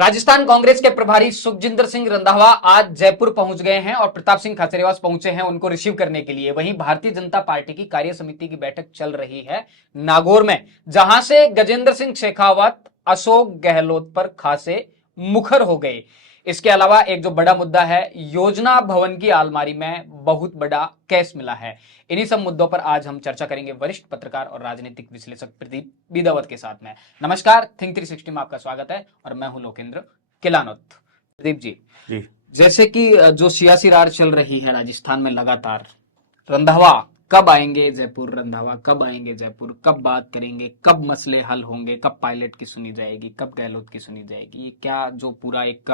राजस्थान कांग्रेस के प्रभारी सुखजिंदर सिंह रंधावा आज जयपुर पहुंच गए हैं और प्रताप सिंह खाचरियावास पहुंचे हैं उनको रिसीव करने के लिए। वहीं भारतीय जनता पार्टी की कार्य समिति की बैठक चल रही है नागौर में, जहां से गजेंद्र सिंह शेखावत अशोक गहलोत पर खासे मुखर हो गए। इसके अलावा एक जो बड़ा मुद्दा है, योजना भवन की अलमारी में बहुत बड़ा कैश मिला है। इन्हीं सब मुद्दों पर आज हम चर्चा करेंगे वरिष्ठ पत्रकार और राजनीतिक विश्लेषक प्रदीप बिदावत के साथ में। नमस्कार, थिंक 360 में आपका स्वागत है और मैं हूं लोकेंद्र किलानोत। प्रदीप जी, जैसे कि जो सियासी रार चल रही है राजस्थान में लगातार, रंधावा कब आएंगे जयपुर, रंधावा कब आएंगे जयपुर, कब बात करेंगे, कब मसले हल होंगे, कब पायलट की सुनी जाएगी, कब गहलोत की सुनी जाएगी, ये क्या जो पूरा एक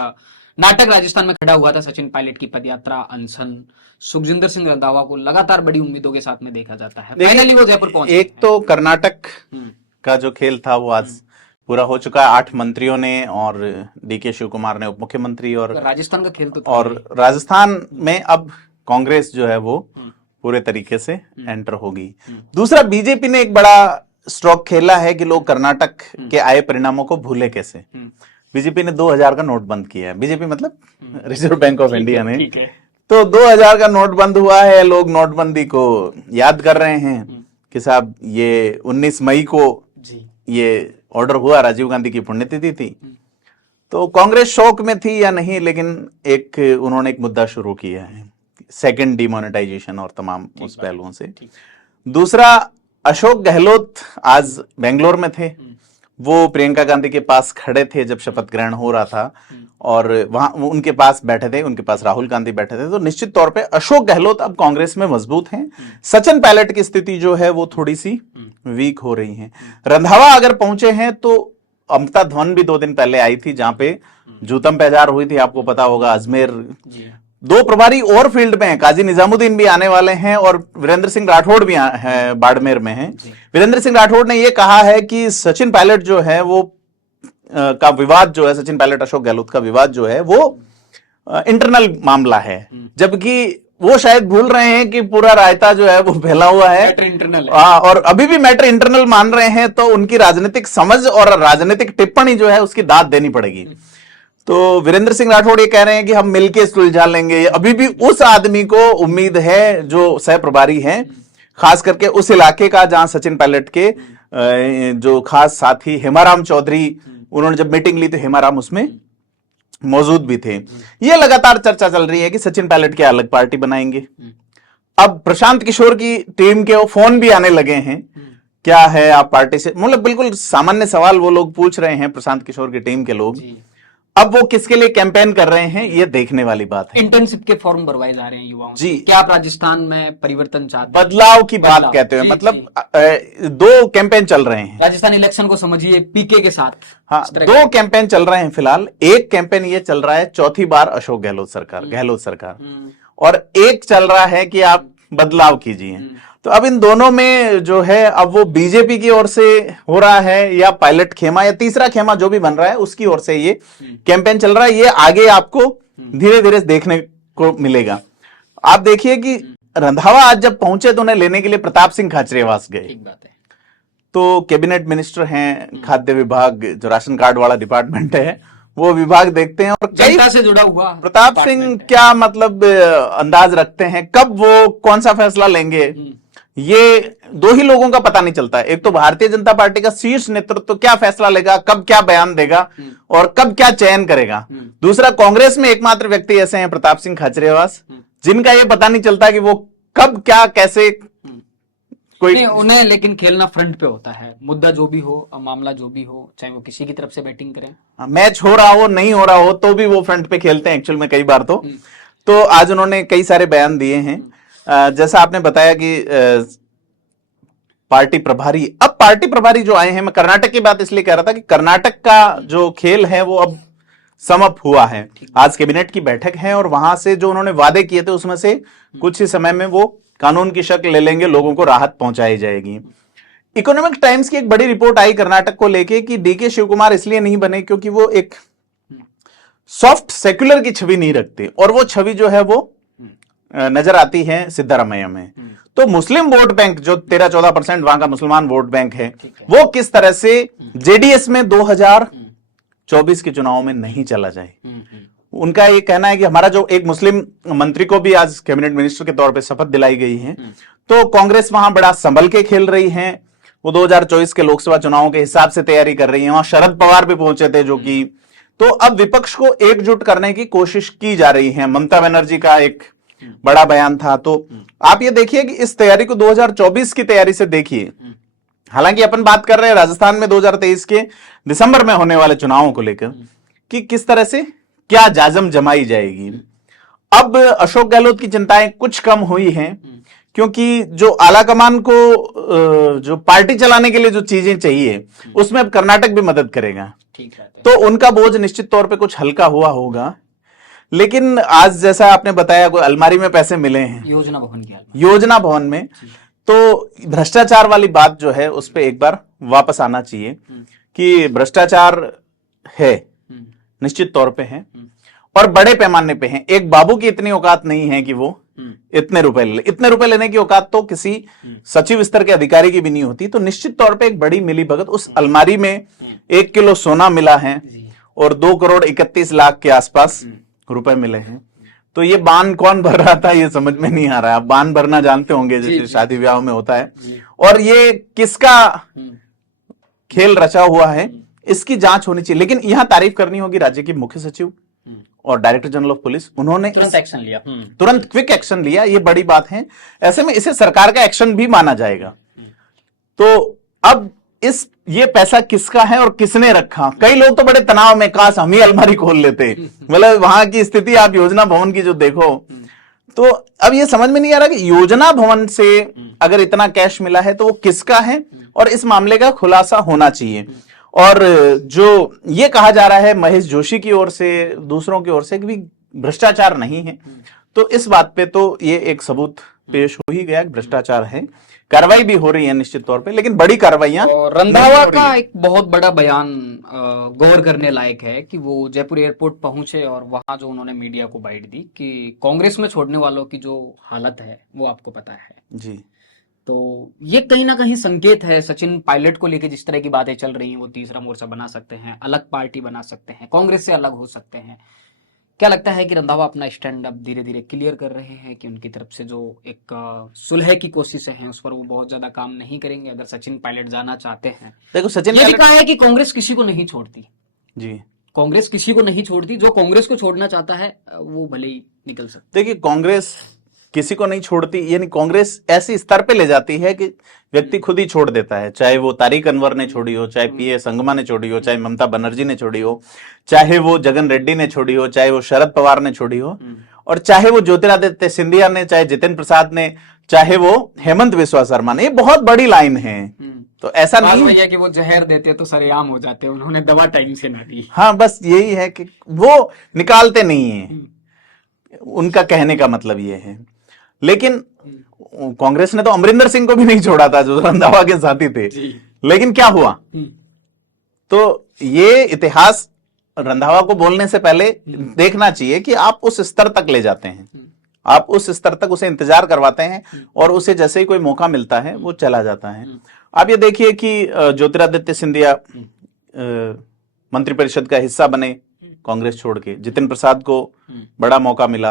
नाटक राजस्थान में खड़ा हुआ था, सचिन पायलट की पदयात्रा, अनशन, सुखजिंदर सिंह रंधावा को लगातार बड़ी उम्मीदों के साथ में देखा जाता है। फाइनली वो जयपुर पहुंचे। एक तो कर्नाटक का जो खेल था वो आज पूरा हो चुका है। 8 मंत्रियों ने और डीके शिव कुमार ने उप मुख्यमंत्री, और राजस्थान का खेल तो और राजस्थान में अब कांग्रेस जो है वो पूरे तरीके से एंटर होगी। दूसरा, बीजेपी ने एक बड़ा स्ट्रोक खेला है कि लोग कर्नाटक के आए परिणामों को भूले कैसे। बीजेपी ने 2000 का नोट बंद किया है। बीजेपी मतलब रिजर्व बैंक ऑफ इंडिया ने। तो 2000 का नोट बंद हुआ है, लोग नोटबंदी को याद कर रहे हैं कि साहब ये 19 मई को ये ऑर्डर हुआ, राजीव गांधी की पुण्यतिथि थी। तो कांग्रेस शौक में थी या नहीं, लेकिन उन्होंने एक मुद्दा शुरू किया है, सेकंड डिमोनेटाइजेशन और तमाम उस पहलुओं से। दूसरा, अशोक गहलोत आज बेंगलोर में थे। वो प्रियंका गांधी के पास खड़े थे जब शपथ ग्रहण हो रहा था, और वहां उनके पास बैठे थे, उनके पास राहुल गांधी बैठे थे। तो निश्चित तौर पे अशोक गहलोत अब कांग्रेस में मजबूत हैं। सचिन पायलट की स्थिति जो है वो थोड़ी सी वीक हो रही है। रंधावा अगर पहुंचे हैं तो अमृता धवन भी 2 दिन पहले आई थी, जहां पे जूतम पेजार हुई थी, आपको पता होगा। अजमेर 2 प्रभारी और फील्ड में हैं, काजी निजामुद्दीन भी आने वाले हैं और वीरेंद्र सिंह राठौड़ भी बाड़मेर में हैं। वीरेंद्र सिंह राठौड़ ने यह कहा है कि सचिन पायलट जो है वो का विवाद जो है, सचिन पायलट अशोक गहलोत का विवाद जो है वो इंटरनल मामला है, जबकि वो शायद भूल रहे हैं कि पूरा रायता जो है वो फैला हुआ है, इंटरनल है। और अभी भी मैटर इंटरनल मान रहे हैं, तो उनकी राजनीतिक समझ और राजनीतिक टिप्पणी जो है उसकी दाद देनी पड़ेगी। तो वीरेंद्र सिंह राठौड़ ये कह रहे हैं कि हम मिलके सुलझा लेंगे। अभी भी उस आदमी को उम्मीद है जो सह प्रभारी हैं, खास करके उस इलाके का जहां सचिन पायलट के जो खास साथी हेमाराम चौधरी, उन्होंने जब मीटिंग ली तो हेमाराम उसमें मौजूद भी थे। ये लगातार चर्चा चल रही है कि सचिन पायलट की अलग पार्टी बनाएंगे। अब प्रशांत किशोर की टीम के फोन भी आने लगे हैं, क्या है आप पार्टी से, मतलब बिल्कुल सामान्य सवाल वो लोग पूछ रहे हैं, प्रशांत किशोर की टीम के लोग। अब वो किसके लिए कैंपेन कर रहे हैं, ये देखने वाली बात है। इंटर्नशिप के फॉर्म भरवाए जा रहे हैं युवाओं जी। क्या आप राजस्थान में परिवर्तन चाहते हैं? बदलाव की बात कहते हैं, मतलब 2 कैंपेन चल रहे हैं। राजस्थान इलेक्शन को समझिए पीके के साथ। हाँ, 2 कैंपेन चल रहे हैं फिलहाल। एक कैंपेन ये चल रहा है चौथी बार अशोक गहलोत सरकार, और एक चल रहा है कि आप बदलाव कीजिए। तो अब इन दोनों में जो है, अब वो बीजेपी की ओर से हो रहा है या पायलट खेमा या तीसरा खेमा जो भी बन रहा है उसकी ओर से ये कैंपेन चल रहा है। ये आगे आपको धीरे धीरे देखने को मिलेगा। आप देखिए कि रंधावा आज जब पहुंचे तो उन्हें लेने के लिए प्रताप सिंह खाचरियावास गए। ठीक बात है। तो कैबिनेट मिनिस्टर हैं, खाद्य विभाग जो राशन कार्ड वाला डिपार्टमेंट है वो विभाग देखते हैं, और जनता से जुड़ा हुआ प्रताप सिंह क्या मतलब अंदाज रखते हैं, कब वो कौन सा फैसला लेंगे, ये 2 ही लोगों का पता नहीं चलता है। एक तो भारतीय जनता पार्टी का शीर्ष नेतृत्व क्या फैसला लेगा, कब क्या बयान देगा और कब क्या चयन करेगा। दूसरा, कांग्रेस में एकमात्र व्यक्ति ऐसे हैं प्रताप सिंह खाचरियावास, जिनका ये पता नहीं चलता कि वो कब क्या कैसे कोई उन्हें, लेकिन खेलना फ्रंट पे होता है। मुद्दा जो भी हो, मामला जो भी हो, चाहे वो किसी की तरफ से बैटिंग करें, मैच हो रहा हो नहीं हो रहा हो, तो भी वो फ्रंट पे खेलते हैं एक्चुअल में कई बार। तो आज उन्होंने कई सारे बयान दिए हैं। जैसा आपने बताया कि पार्टी प्रभारी जो आए हैं, मैं कर्नाटक की बात इसलिए कह रहा था कि कर्नाटक का जो खेल है वो अब समाप्त हुआ है। आज कैबिनेट की बैठक है और वहां से जो उन्होंने वादे किए थे उसमें से कुछ ही समय में वो कानून की शक्ल ले लेंगे, लोगों को राहत पहुंचाई जाएगी। इकोनॉमिक टाइम्स की एक बड़ी रिपोर्ट आई कर्नाटक को लेके कि डीके शिव कुमार इसलिए नहीं बने क्योंकि वो एक सॉफ्ट सेक्युलर की छवि नहीं रखते, और वो छवि जो है वो नजर आती है सिद्धारमैया में। तो मुस्लिम वोट बैंक जो 13-14% वहां का मुसलमान वोट बैंक है, वो किस तरह से जेडीएस में 2000 24 के चुनाव में नहीं चला जाए। उनका ये कहना है कि हमारा जो एक मुस्लिम मंत्री को भी आज कैबिनेट मिनिस्टर के तौर पे शपथ दिलाई गई है, तो कांग्रेस वहां बड़ा संभल के खेल रही है। वो 2024 के लोकसभा चुनावों के हिसाब से तैयारी कर रही है। वहां शरद पवार भी पहुंचे थे, जो कि तो अब विपक्ष को एकजुट करने की कोशिश की जा रही है। ममता बनर्जी का एक बड़ा बयान था। तो आप ये देखिए कि इस तैयारी को 2024 की तैयारी से देखिए। हालांकि अपन बात कर रहे हैं राजस्थान में 2023 के दिसंबर में होने वाले चुनावों को लेकर कि किस तरह से क्या जाजम जमाई जाएगी। अब अशोक गहलोत की चिंताएं कुछ कम हुई हैं, क्योंकि जो आलाकमान को जो पार्टी चलाने के लिए जो चीजें चाहिए उसमें अब कर्नाटक भी मदद करेगा, तो उनका बोझ निश्चित तौर पे कुछ हल्का हुआ होगा। लेकिन आज जैसा आपने बताया, कोई अलमारी में पैसे मिले हैं योजना भवन में, तो भ्रष्टाचार वाली बात जो है उस पर एक बार वापस आना चाहिए कि भ्रष्टाचार है, निश्चित तौर पे है और बड़े पैमाने पे है। एक बाबू की इतनी औकात नहीं है कि वो इतने रुपए लेने की औकात तो किसी सचिव स्तर के अधिकारी की भी नहीं होती। तो निश्चित तौर पे एक बड़ी मिलीभगत, उस अलमारी में 1 किलो सोना मिला है और 2,31,00,000 के आसपास रुपए मिले हैं। तो ये बान कौन भर रहा था ये समझ में नहीं आ रहा है। आप बान भरना जानते होंगे, जैसे शादी ब्याह में होता है, और ये किसका खेल रचा हुआ है इसकी जांच होनी चाहिए। लेकिन यहां तारीफ करनी होगी राज्य की मुख्य सचिव और डायरेक्टर जनरल ऑफ पुलिस, उन्होंने तुरंत एक्शन लिया, तुरंत क्विक एक्शन लिया। ये बड़ी बात है। ऐसे में इसे सरकार का एक्शन भी माना जाएगा। तो अब ये पैसा किसका है और किसने रखा? कई लोग तो बड़े तनाव में, काश हम ही अलमारी खोल लेते। मतलब वहां की स्थिति आप योजना भवन की जो देखो, तो अब ये समझ में नहीं आ रहा कि योजना भवन से अगर इतना कैश मिला है तो वो किसका है, और इस मामले का खुलासा होना चाहिए। और जो ये कहा जा रहा है महेश जोशी की ओर से, दूसरों की ओर से कि भ्रष्टाचार नहीं है, तो इस बात पे तो ये एक सबूत पेश हो ही गया कि भ्रष्टाचार है। कार्रवाई भी हो रही है निश्चित तौर पे, लेकिन बड़ी कार्रवाइयां। रंधावा का एक बहुत बड़ा बयान गौर करने लायक है कि वो जयपुर एयरपोर्ट पहुंचे और वहां जो उन्होंने मीडिया को बाइट दी कि कांग्रेस में छोड़ने वालों की जो हालत है वो आपको पता है जी। तो ये कहीं ना कहीं संकेत है। सचिन पायलट को लेकर जिस तरह की बातें चल रही हैं, वो तीसरा मोर्चा बना सकते हैं, अलग पार्टी बना सकते हैं, कांग्रेस से अलग हो सकते हैं। क्या लगता है कि रंधावा अपना स्टैंड अब धीरे धीरे क्लियर कर रहे हैं कि उनकी तरफ से जो एक सुलह की कोशिशें हैं उस पर वो बहुत ज्यादा काम नहीं करेंगे अगर सचिन पायलट जाना चाहते हैं? देखो, सचिन ये भी कहा है कि कांग्रेस किसी को नहीं छोड़ती जी, कांग्रेस किसी को नहीं छोड़ती। जो कांग्रेस को छोड़ना चाहता है वो भले ही निकल सकता है। देखिए, कांग्रेस किसी को नहीं छोड़ती, यानी कांग्रेस ऐसी स्तर पे ले जाती है कि व्यक्ति खुद ही छोड़ देता है। चाहे वो तारिक अनवर ने छोड़ी हो, चाहे पीए संगमा ने छोड़ी हो, चाहे ममता बनर्जी ने छोड़ी हो, चाहे वो जगन रेड्डी ने छोड़ी हो, चाहे वो शरद पवार ने छोड़ी हो, और चाहे वो ज्योतिरादित्य सिंधिया ने, चाहे जितिन प्रसाद ने, चाहे वो हेमंत बिस्वा शर्मा ने। ये बहुत बड़ी लाइन है। तो ऐसा नहीं है कि वो जहर देते तो सरेआम हो जाते, उन्होंने दवा टाइम से ना दी। हाँ, बस यही है कि वो निकालते नहीं है, उनका कहने का मतलब ये है। लेकिन कांग्रेस ने तो अमरिंदर सिंह को भी नहीं छोड़ा था जो रंधावा के साथी थे। लेकिन क्या हुआ? तो ये इतिहास रंधावा को बोलने से पहले देखना चाहिए कि आप उस स्तर तक ले जाते हैं, आप उस स्तर तक उसे इंतजार करवाते हैं और उसे जैसे ही कोई मौका मिलता है वो चला जाता है। आप ये देखिए कि ज्योतिरादित्य सिंधिया मंत्रिपरिषद का हिस्सा बने कांग्रेस छोड़ के, जितिन प्रसाद को बड़ा मौका मिला,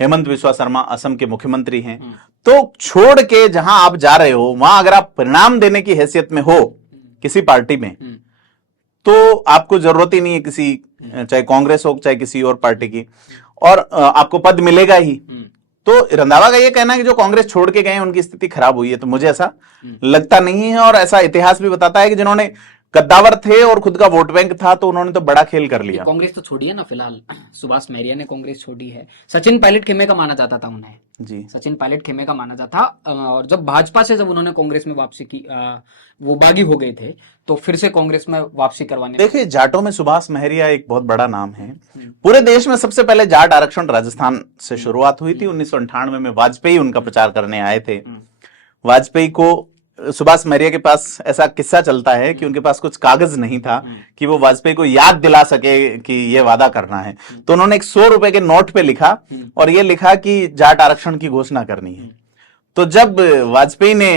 हेमंत बिस्वा शर्मा असम के मुख्यमंत्री हैं। तो छोड़ के जहां आप जा रहे हो वहां अगर आप परिणाम देने की हैसियत में हो किसी पार्टी में, तो आपको जरूरत ही नहीं है किसी, चाहे कांग्रेस हो चाहे किसी और पार्टी की, और आपको पद मिलेगा ही। तो रंधावा का ये कहना है कि जो कांग्रेस छोड़ के गए उनकी स्थिति खराब हुई है, तो मुझे ऐसा लगता नहीं है। और ऐसा इतिहास भी बताता है कि जिन्होंने कद्दावर थे और खुद का वोट बैंक था तो उन्होंने तो बड़ा खेल कर लिया। कांग्रेस तो छोड़ी है ना फिलहाल, सुभाष महरिया ने कांग्रेस छोड़ी है। सचिन पायलट खेमे का माना जाता था उन्हें जी, सचिन पायलट खेमे का माना जाता था। और जब भाजपा से जब उन्होंने कांग्रेस में वापसी की, वो बागी हो गए थे, तो फिर से कांग्रेस में वापसी करवाने। देखिए, जाटों में सुभाष महरिया एक बहुत बड़ा नाम है। पूरे देश में सबसे पहले जाट आरक्षण राजस्थान से शुरुआत हुई थी। 1998 में वाजपेयी उनका प्रचार करने आए थे। वाजपेयी को, सुभाष महरिया के पास ऐसा किस्सा चलता है कि उनके पास कुछ कागज नहीं था कि वो वाजपेयी को याद दिला सके कि ये वादा करना है। तो उन्होंने एक 100 रुपए के नोट पे लिखा और ये लिखा कि जाट आरक्षण की घोषणा करनी है। तो जब वाजपेयी ने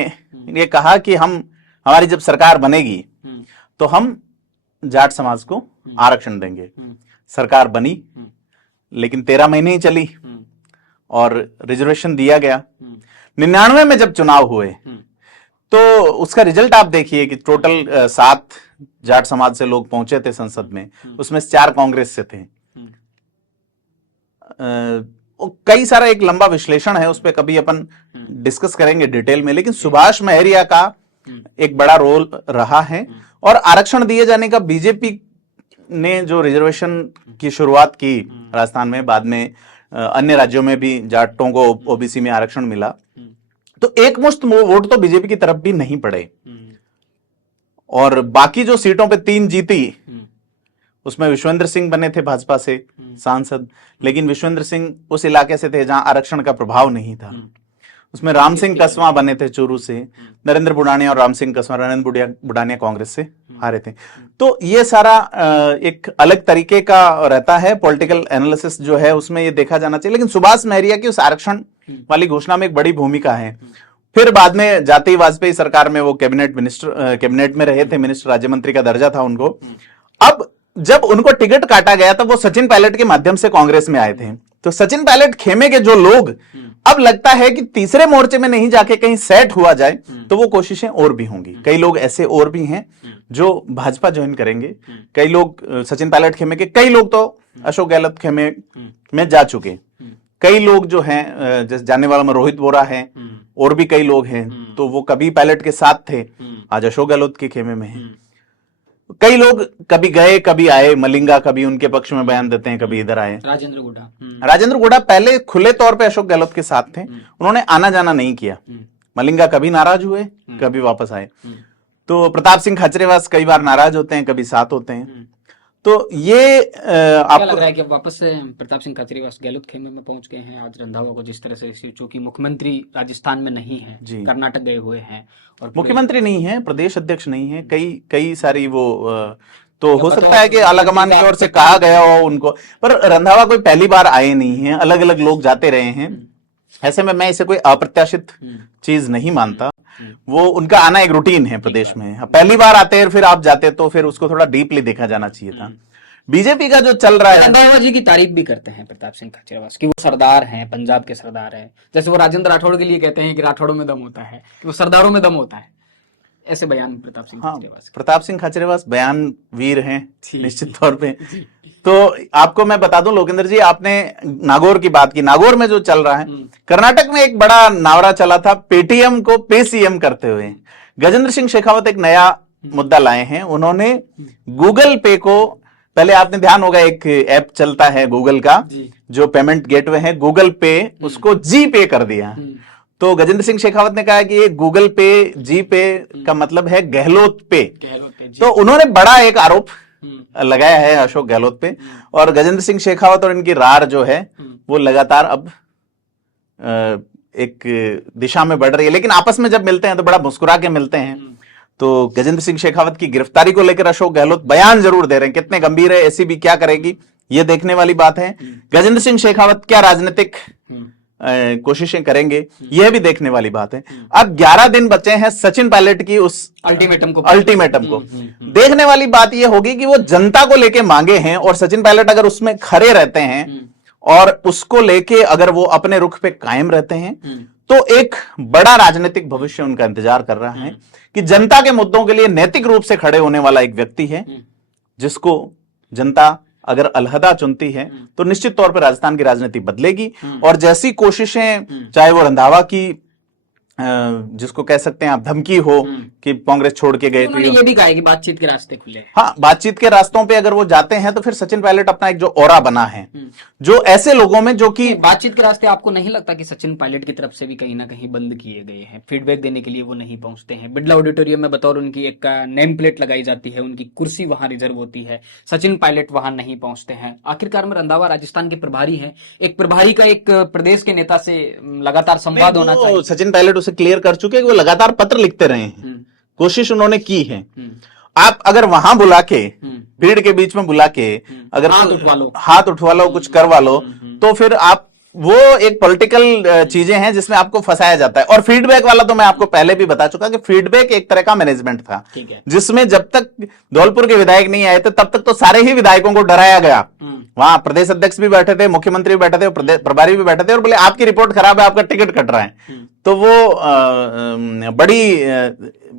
ये कहा कि हमारी जब सरकार बनेगी तो हम जाट समाज को आरक्षण देंगे। सरकार बनी, लेकिन 13 महीने ही चली और रिजर्वेशन दिया गया। 99 में जब चुनाव हुए तो उसका रिजल्ट आप देखिए कि टोटल 7 जाट समाज से लोग पहुंचे थे संसद में, उसमें 4 कांग्रेस से थे। कई सारा एक लंबा विश्लेषण है, उस पर कभी अपन डिस्कस करेंगे डिटेल में, लेकिन सुभाष महरिया का एक बड़ा रोल रहा है। और आरक्षण दिए जाने का बीजेपी ने जो रिजर्वेशन की शुरुआत की राजस्थान में, बाद में अन्य राज्यों में भी जाटों को ओबीसी में आरक्षण मिला, तो एकमुश्त वोट तो बीजेपी की तरफ भी नहीं पड़े। और बाकी जो सीटों पे 3 जीती, उसमें विश्वेंद्र सिंह बने थे भाजपा से सांसद, लेकिन विश्वेंद्र सिंह उस इलाके से थे जहां आरक्षण का प्रभाव नहीं था। उसमें राम सिंह कसवा बने थे चूरू से, नरेंद्र बुडानिया और राम सिंह कसवा, नरेंद्र बुडानिया कांग्रेस से हारे थे। तो ये सारा एक अलग तरीके का रहता है पॉलिटिकल एनालिसिस जो है, उसमें ये देखा जाना चाहिए। लेकिन सुभाष महरिया की उस आरक्षण वाली घोषणा में एक बड़ी भूमिका है। फिर बाद में जाती वाजपेयी सरकार में वो कैबिनेट में रहे थे, मिनिस्टर राज्य मंत्री का दर्जा था उनको। अब जब उनको टिकट काटा गया तब वो सचिन पायलट के माध्यम से कांग्रेस में आए थे। तो सचिन पायलट खेमे के जो लोग अब लगता है कि तीसरे मोर्चे में नहीं जाके कहीं सेट हुआ जाए, तो वो कोशिशें और भी होंगी। कई लोग ऐसे और भी हैं जो भाजपा ज्वाइन करेंगे, कई लोग सचिन पायलट खेमे के, कई लोग तो अशोक गहलोत खेमे में जा चुके, कई लोग जो हैं जैसे जाने वाला में रोहित बोरा है, और भी कई लोग हैं, तो वो कभी पायलट के साथ थे, आज अशोक गहलोत के खेमे में हैं। कई लोग कभी गए कभी आए, मलिंगा कभी उनके पक्ष में बयान देते हैं, कभी इधर आए। राजेंद्र गुडा पहले खुले तौर पे अशोक गहलोत के साथ थे, उन्होंने आना जाना नहीं किया। मलिंगा कभी नाराज हुए, कभी वापस आए। तो प्रताप सिंह खाचरेवास कई बार नाराज होते हैं, कभी साथ होते हैं। तो ये आपको लग रहा है कि वापस से प्रताप सिंह खाचरियावास गहलोत खेमे में पहुंच गए हैं आज रंधावा को जिस तरह से, चूंकि मुख्यमंत्री राजस्थान में नहीं है, कर्नाटक गए हुए हैं, और मुख्यमंत्री नहीं है, प्रदेश अध्यक्ष नहीं है, कई सारी वो तो हो सकता है कि आलाकमान की ओर से कहा गया हो उनको, पर रंधावा कोई पहली बार आए नहीं है, अलग अलग लोग जाते रहे हैं। ऐसे में मैं इसे कोई अप्रत्याशित चीज नहीं मानता। वो उनका आना एक रूटीन है प्रदेश में, पहली बार आते हैं फिर आप जाते, तो फिर उसको थोड़ा डीपली देखा जाना चाहिए था। बीजेपी का जो चल रहा है, रंधावा जी की तारीफ भी करते हैं प्रताप सिंह खाचरियावास की, वो सरदार हैं, पंजाब के सरदार हैं। जैसे वो राजेंद्र राठौड़ के लिए कहते हैं कि राठौड़ों में दम होता है, कि वो सरदारों में दम होता है, ऐसे बयान प्रताप सिंह खाचरियावास। प्रताप सिंह खाचरियावास बयान वीर हैं निश्चित तौर पे। तो आपको मैं बता दूं लोकेंद्र जी, आपने नागौर की बात की, नागौर में जो चल रहा है, कर्नाटक में एक बड़ा नावरा चला था पेटीएम को पे सीएम करते हुए। गजेंद्र सिंह शेखावत एक नया मुद्दा लाए हैं, उन्होंने गूगल पे को, पहले आपने ध्यान होगा एक ऐप चलता है गूगल का जो पेमेंट गेटवे है गूगल पे, उसको जी पे कर दिया। तो गजेंद्र सिंह शेखावत ने कहा कि ये गूगल पे जी पे का मतलब है गहलोत पे। तो उन्होंने बड़ा एक आरोप लगाया है अशोक गहलोत पे, और गजेंद्र सिंह शेखावत और इनकी रार जो है वो लगातार अब एक दिशा में बढ़ रही है। लेकिन आपस में जब मिलते हैं तो बड़ा मुस्कुरा के मिलते हैं। तो गजेंद्र सिंह शेखावत की गिरफ्तारी को लेकर अशोक गहलोत बयान जरूर दे रहे हैं, कितने गंभीर है, एसीबी क्या करेगी ये देखने वाली बात है। गजेंद्र सिंह शेखावत क्या राजनीतिक कोशिशें करेंगे यह भी देखने वाली बात है। अब 11 दिन बचे हैं सचिन पायलट की उस अल्टीमेटम को देखने वाली बात यह होगी कि वो जनता को लेके मांगे हैं, और सचिन पायलट अगर उसमें खड़े रहते हैं और उसको लेके अगर वो अपने रुख पे कायम रहते हैं, तो एक बड़ा राजनीतिक भविष्य उनका इंतजार कर रहा है कि जनता के मुद्दों के लिए नैतिक रूप से खड़े होने वाला एक व्यक्ति है, जिसको जनता अगर अलहदा चुनती है तो निश्चित तौर पर राजस्थान की राजनीति बदलेगी। और जैसी कोशिशें, चाहे वो रंधावा की जिसको कह सकते हैं आप धमकी हो कि कांग्रेस छोड़ के गए, उन्होंने ये भी कहा कि बातचीत के रास्ते खुले। हाँ, बातचीत के रास्तों पे अगर वो जाते हैं तो फिर सचिन पायलट अपना एक जो ऑरा बना है, जो ऐसे लोगों में जो कि बातचीत के रास्ते, आपको नहीं लगता कि सचिन पायलट की तरफ से भी कहीं ना कहीं बंद किए गए हैं? फीडबैक देने के लिए वो नहीं पहुंचते हैं। बिरला ऑडिटोरियम में बतौर उनकी एक नेम प्लेट लगाई जाती है, उनकी कुर्सी वहां रिजर्व होती है, सचिन पायलट वहां नहीं पहुंचते हैं। आखिरकार में रंधावा राजस्थान के प्रभारी है, एक प्रभारी का एक प्रदेश के नेता से लगातार संवाद होना चाहिए। सचिन पायलट उसे क्लियर कर चुके हैं कि वो लगातार पत्र लिखते रहे हैं, कोशिश उन्होंने की है। आप अगर वहां बुला के, भीड़ के बीच में बुला के अगर हाथ उठवा लो, कुछ करवा लो, तो फिर आप वो एक पॉलिटिकल चीजें हैं जिसमें आपको फंसाया जाता है। और फीडबैक वाला तो मैं आपको पहले भी बता चुका कि फीडबैक एक तरह का मैनेजमेंट था, ठीक है। जिसमें जब तक धौलपुर के विधायक नहीं आए थे तब तक तो सारे ही विधायकों को डराया गया। वहां प्रदेश अध्यक्ष भी बैठे थे, मुख्यमंत्री भी बैठे थे, प्रभारी भी बैठे थे और बोले आपकी रिपोर्ट खराब है, आपका टिकट कट रहा है। तो वो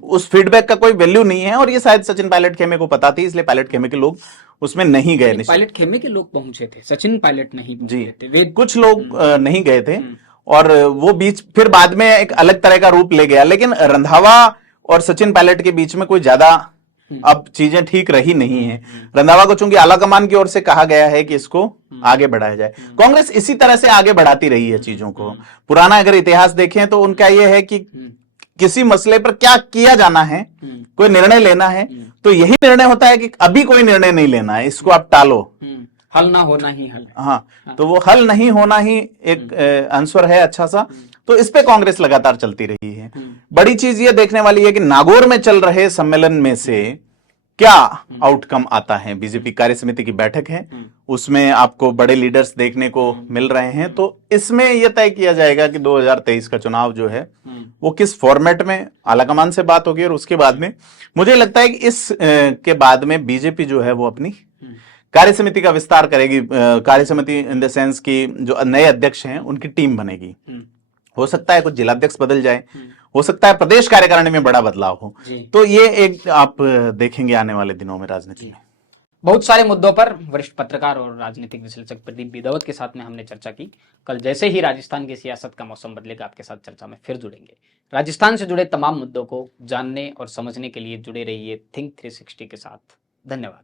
उस फीडबैक का कोई वैल्यू नहीं है। और ये शायद सचिन पायलट खेमे को पता थी, इसलिए पायलट खेमे के लोग उसमें नहीं गए। पायलट खेमे के लोग पहुंचे थे, सचिन पायलट नहीं जी पहुंचे थे, वे कुछ लोग नहीं गए थे। और वो बीच फिर बाद में एक अलग तरह का रूप ले गया। लेकिन रंधावा और सचिन पायलट के बीच में कोई ज्यादा अब चीजें ठीक रही नहीं है। रंधावा को चूंकि आलाकमान की ओर से कहा गया है कि इसको आगे बढ़ाया जाए। कांग्रेस इसी तरह से आगे बढ़ाती रही है चीजों को। पुराना अगर इतिहास देखें तो उनका यह है कि किसी मसले पर क्या किया जाना है, कोई निर्णय लेना है, तो यही निर्णय होता है कि अभी कोई निर्णय नहीं लेना है, इसको आप टालो, हल ना होना ही हल। हाँ, तो वो हल नहीं होना ही एक आंसर है अच्छा सा। तो इस पे कांग्रेस लगातार चलती रही है। बड़ी चीज ये देखने वाली है कि नागौर में चल रहे सम्मेलन में से क्या आउटकम आता है। बीजेपी कार्य समिति की बैठक है, उसमें आपको बड़े लीडर्स देखने को मिल रहे हैं। तो इसमें यह तय किया जाएगा कि 2023 का चुनाव जो है वो किस फॉर्मेट में, आलाकमान से बात होगी। और उसके बाद में मुझे लगता है कि इस के बाद में बीजेपी जो है वो अपनी कार्य समिति का विस्तार करेगी। कार्य समिति इन द सेंस की जो नए अध्यक्ष हैं उनकी टीम बनेगी। हो सकता है कुछ जिलाध्यक्ष बदल जाए, हो सकता है प्रदेश कार्यकारिणी में बड़ा बदलाव हो। तो ये एक आप देखेंगे आने वाले दिनों में राजनीति में। बहुत सारे मुद्दों पर वरिष्ठ पत्रकार और राजनीतिक विश्लेषक प्रदीप बिदौत के साथ में हमने चर्चा की। कल जैसे ही राजस्थान की सियासत का मौसम बदलेगा आपके साथ चर्चा में फिर जुड़ेंगे। राजस्थान से जुड़े तमाम मुद्दों को जानने और समझने के लिए जुड़े रहिए थिंक 360 के साथ। धन्यवाद।